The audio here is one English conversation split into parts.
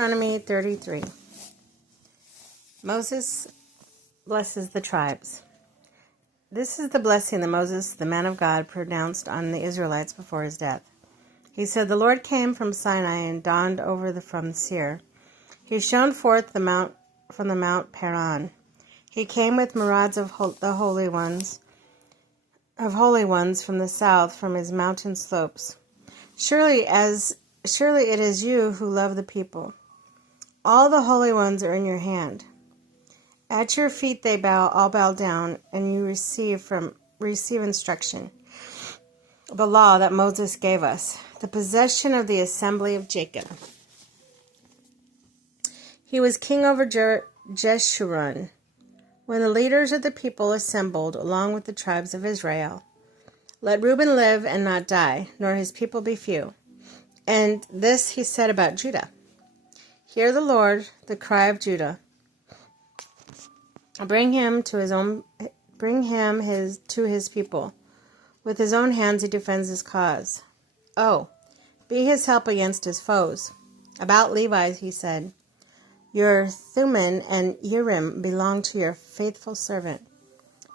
Deuteronomy 33. Moses blesses the tribes. This is the blessing that Moses, the man of God, pronounced on the Israelites before his death. He said, "The Lord came from Sinai and dawned from Seir. He shone forth from the Mount Paran. He came with myriads of the holy ones from the south, from his mountain slopes. Surely it is you who love the people. All the holy ones are in your hand. At your feet they all bow down, and you receive instruction. The law that Moses gave us, the possession of the assembly of Jacob. He was king over Jeshurun, when the leaders of the people assembled along with the tribes of Israel. Let Reuben live and not die, nor his people be few. And this he said about Judah. Hear the Lord, the cry of Judah. Bring him to his people. With his own hands he defends his cause. Oh, be his help against his foes. About Levi he said, your Thummim and Urim belong to your faithful servant.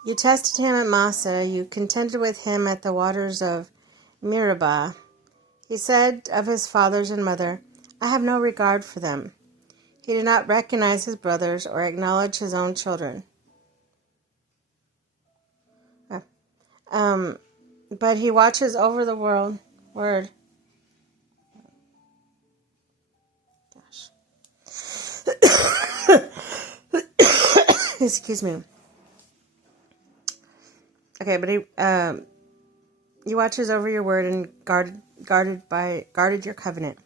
You tested him at Massah, you contended with him at the waters of Meribah. He said of his fathers and mother, I have no regard for them. He did not recognize his brothers or acknowledge his own children. But he watches over the word. Excuse me. Okay, but he watches over your word and guarded your covenant.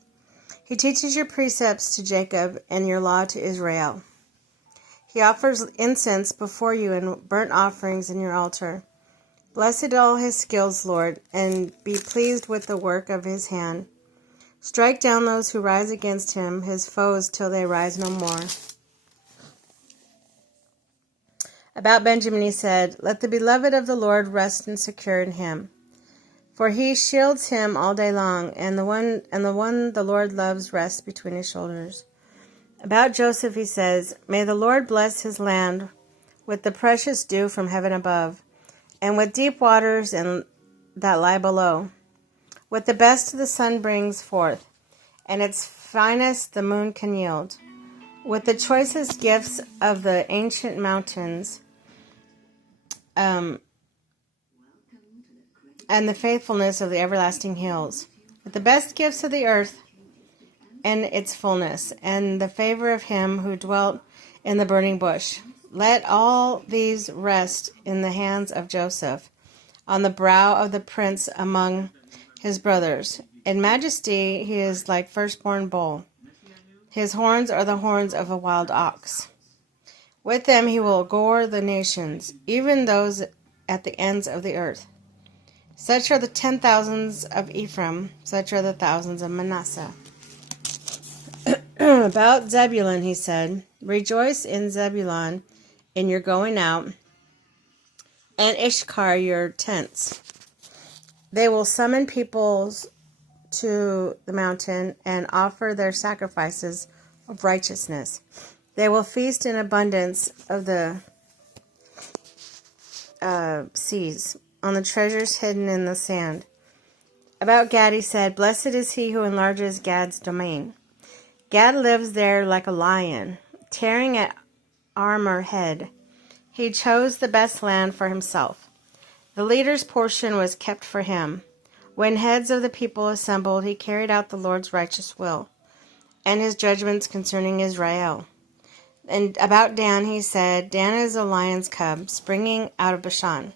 He teaches your precepts to Jacob and your law to Israel. He offers incense before you and burnt offerings in your altar. Blessed all his skills, Lord, and be pleased with the work of his hand. Strike down those who rise against him, his foes, till they rise no more. About Benjamin he said, Let the beloved of the Lord rest and secure in him. For he shields him all day long, and the one the Lord loves rests between his shoulders. About Joseph he says, May the Lord bless his land with the precious dew from heaven above, and with deep waters that lie below. With the best the sun brings forth, and its finest the moon can yield. With the choicest gifts of the ancient mountains, and the faithfulness of the everlasting hills, with the best gifts of the earth and its fullness, and the favor of him who dwelt in the burning bush. Let all these rest in the hands of Joseph, on the brow of the prince among his brothers. In majesty he is like firstborn bull. His horns are the horns of a wild ox. With them he will gore the nations, even those at the ends of the earth. Such are the 10,000s of Ephraim, such are the thousands of Manasseh. About Zebulun he said, Rejoice in Zebulun in your going out, and Issachar your tents. They will summon peoples to the mountain and offer their sacrifices of righteousness. They will feast in abundance of the seas, on the treasures hidden in the sand. About Gad he said, Blessed is he who enlarges Gad's domain. Gad lives there like a lion, tearing at armor head. He chose the best land for himself. The leader's portion was kept for him. When heads of the people assembled, he carried out the Lord's righteous will, and his judgments concerning Israel. And about Dan he said, Dan is a lion's cub, springing out of Bashan.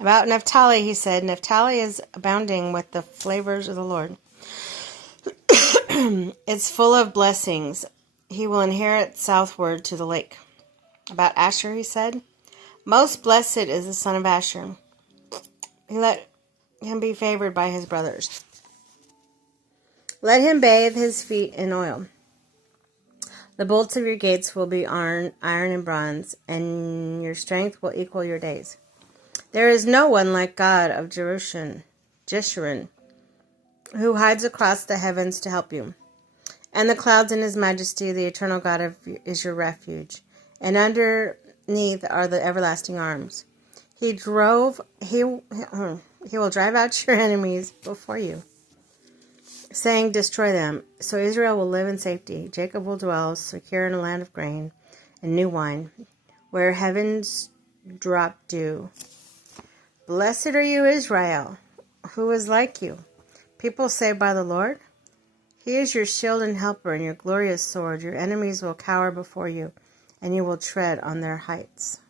About Naphtali he said, Naphtali is abounding with the flavors of the Lord. It's full of blessings. He will inherit southward to the lake. About Asher he said, Most blessed is the son of Asher. He let him be favored by his brothers. Let him bathe his feet in oil. The bolts of your gates will be iron and bronze, and your strength will equal your days. There is no one like God of Jeshurun, who hides across the heavens to help you, And the clouds in his majesty, the eternal God is your refuge. And underneath are the everlasting arms. He will drive out your enemies before you, saying, destroy them. So Israel will live in safety. Jacob will dwell secure in a land of grain and new wine, where heavens drop dew. Blessed are you, Israel, who is like you, people saved by the Lord. He is your shield and helper and your glorious sword. Your enemies will cower before you, and you will tread on their heights.